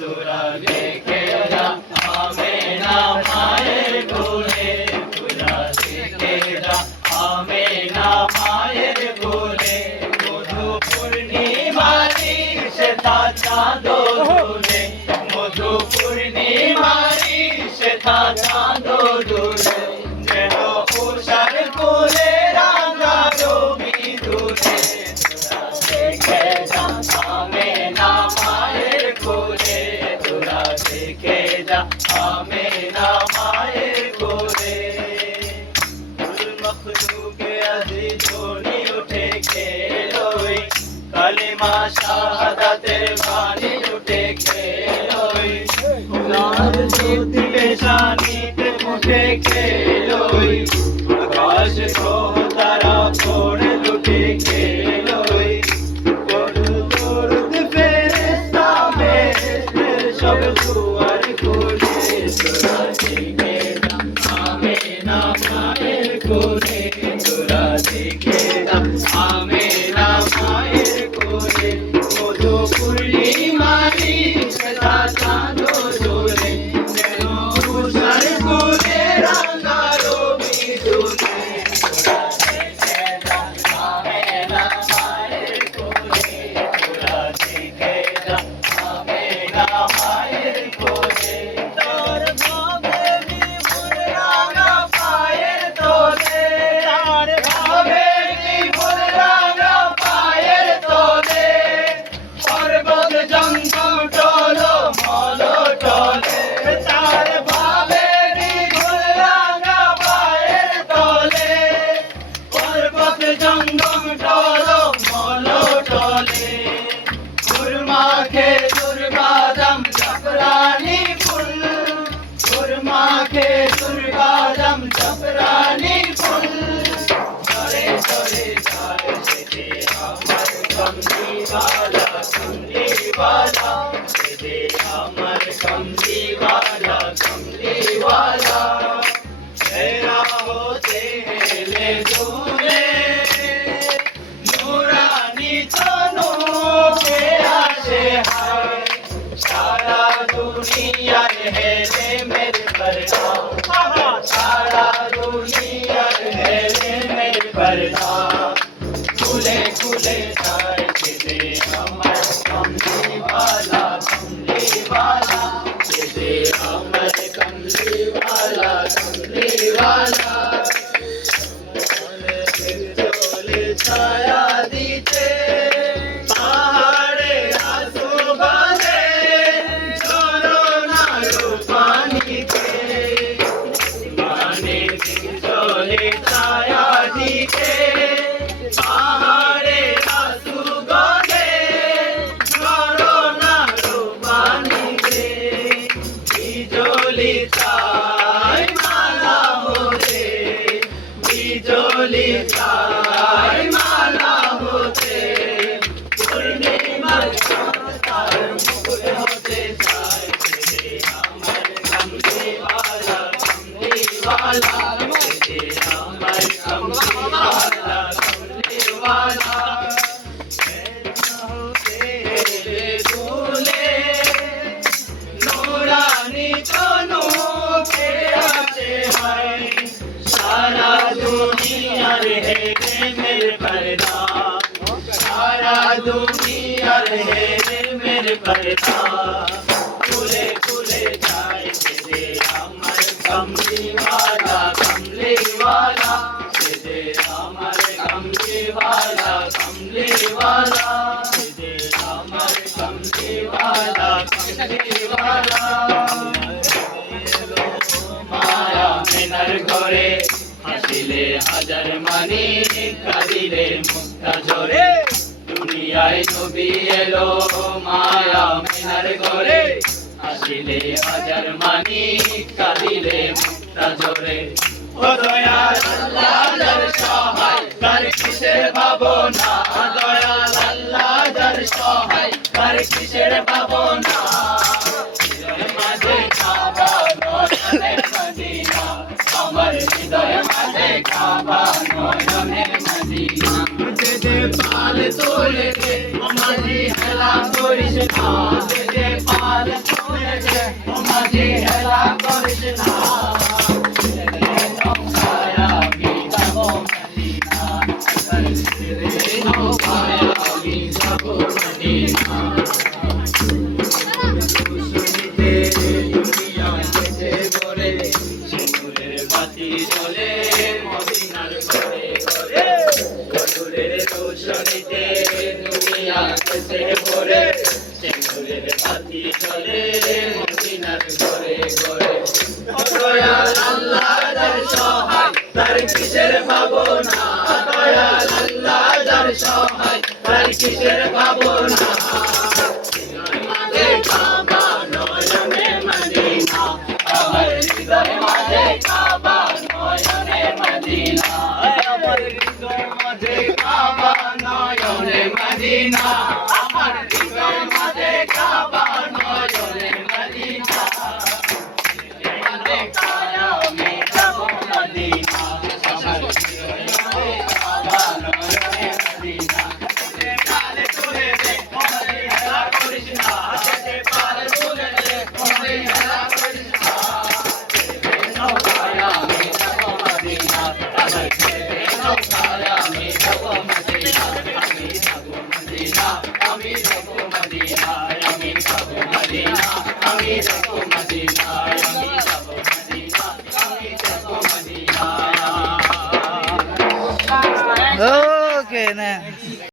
তোরা দেখে যা আমেনা মায়ের কোলে, তোরা দেখে যা আমেনা মায়ের কোলে, মধু পূর্ণিমারি সেথা চাঁদ দুলে, মধু পূর্ণিমারি সেথা চাঁদ দুলে, যেন উষার কোলে রাঙা রবি দুলে, তোরা দেখে যা আমেনা মায়ের কোলে, তোরা দেখে যা আমেনা মায়ের কোলে। মখলুকে আজি ধ্বনি উঠে খেলোই, কালিমা শাহাদাতের বাণী উঠে খেলোই, খুদার জ্যোতি পেশানিতে উঠে খেলোই, আকাশ গ্রহ তারা পড়ে লুটে খেলোই, দরুদ ফেরেশতা বেহেশতের সব দুয়ার খুলে, তোরা দেখে যা আমেনা মায়ের কোলে, তোরা দেখে যা আমেনা মায়ের কোলে, মধু পূর্ণিমারি সেথা চাঁদ দুলে, যেন উষার কোলে রাঙা রবি দুলে, তোরা দেখে যা আমেনা মায়ের কোলে, তোরা দেখে যা আমেনা মায়ের কোলে। তার ভাবে বিভোর রাঙা পায়ের তোলে, তার ভাবে বিভোর রাঙা পায়ের তোলে, পর্বত জঙ্গম টলো মল টলে, তার ভাবে বিভোর রাঙা পায়ের তোলে, পর্বত জঙ্গম টলো মল টলে, খুরমা খেজুর বাদাম জাফরানি ফুল, খুরমা খেজুর বাদাম জাফরানি ফুল, চলে চলে যায় সেজে আমার কমলিওয়ালা, কমলিওয়ালা, সেজে আমার কমলিওয়ালা, কমলিওয়ালা, তেরা হতে হেলে দুলে, নুরানি তনু কে আসে হায়, সারা দুনিয়ার হেলে মেরে পরদা, সারা দুনিয়ার হেলে মেরে পরদা, খুলে খুলে যায় সেজে আমার কমলিওয়ালা, কমলিওয়ালা, সেজে আমার কমলিওয়ালা, কমলিওয়ালা, চলে ছায়া দিতে পাহাড়ে আসু বাঁধে, ঝরনা রূপানিতে, মানে চলে ছায়া দিতে পাহাড়ে আসু বাঁধে, ঝরনা রূপানিতে, বিজলি চাই মালা হতে, বিজলি চাই মালা হতে, পূর্ণিমার তার মুকুট হতে চায়, সেজে আমার কমলিওয়ালা, কমলিওয়ালা, সেজে আমার কমলিওয়ালা, কমলিওয়ালা, দুলে, নুরানি তনু কে আসে হায়, সারা দুনিয়ার হেরে মেরে পরদা, সারা দুনিয়ার হেরে মেরে পরদা, খুলে খুলে যায় সেজে আমার কমলিওয়ালা, কমলিওয়ালা, সেজে আমার কমলিওয়ালা, কমলিওয়ালা, সেজে আমার কমলিওয়ালা, কমলিওয়ালা, মায়া মেনার ঘরে হাসিলে হাজার মানি, কাঁদিলে মুক্তা ঝরে, দুনিয়ায় নবী এলো মায়া মেনার ঘরে, হাসিলে হাজার মানি, কাঁদিলে মুক্তা ঝরে, ও দয়াল আল্লাহ যার সহায় কার কিসের ভাবনা, দয়াল আল্লাহ যার সহায় কার কিসের ভাবনা, মাঝে কাবা নয়নের মদিনা, আমার হৃদয় মাঝে কাবা নয়নের মদিনা। দে পাল তুলে দে ও মাঝি হেলা করিস না দে পাল তুলে দে ও মাঝি হেলা করিস না নৌকায় আমি যাব মদিনা নৌকায় আমি যাব মদিনা বাতি জ্বলে মদিনার ঘরে ঘরে বদরের রোশনীতে দুনিয়া কেটে ভরে সিঁদুরের বাতি জ্বলে মদিনার ঘরে ঘরে দয়াল আল্লাহ যার সহায় তার কিসের ভাবনা দয়াল আল্লাহ যার সহায় তার কিসের ভাবনা কাবা নয়নে মদিনা আমার হৃদয় মাঝে কাবা নয়নে মদিনা আমার হৃদয় মাঝে কাবা নয়নে মদিনা আমার হৃদয় মাঝে কাবা নয়নে মদিনা আমি যাব মদিনা আমার হৃদয় মাঝে কাবা নয়নে মদিনা কালে তুলে দে আমারে হেলা করিস না যেতে পারে তুলে দে আমারে হেলা করিস না নৌকায় আমি যাব মদিনা আমার ছেলে নৌকায় আমি যাব মদিনা আমি যাব মদিনা আমি যাব মদিনা আমি যাব মদিনা আমি যাব মদিনা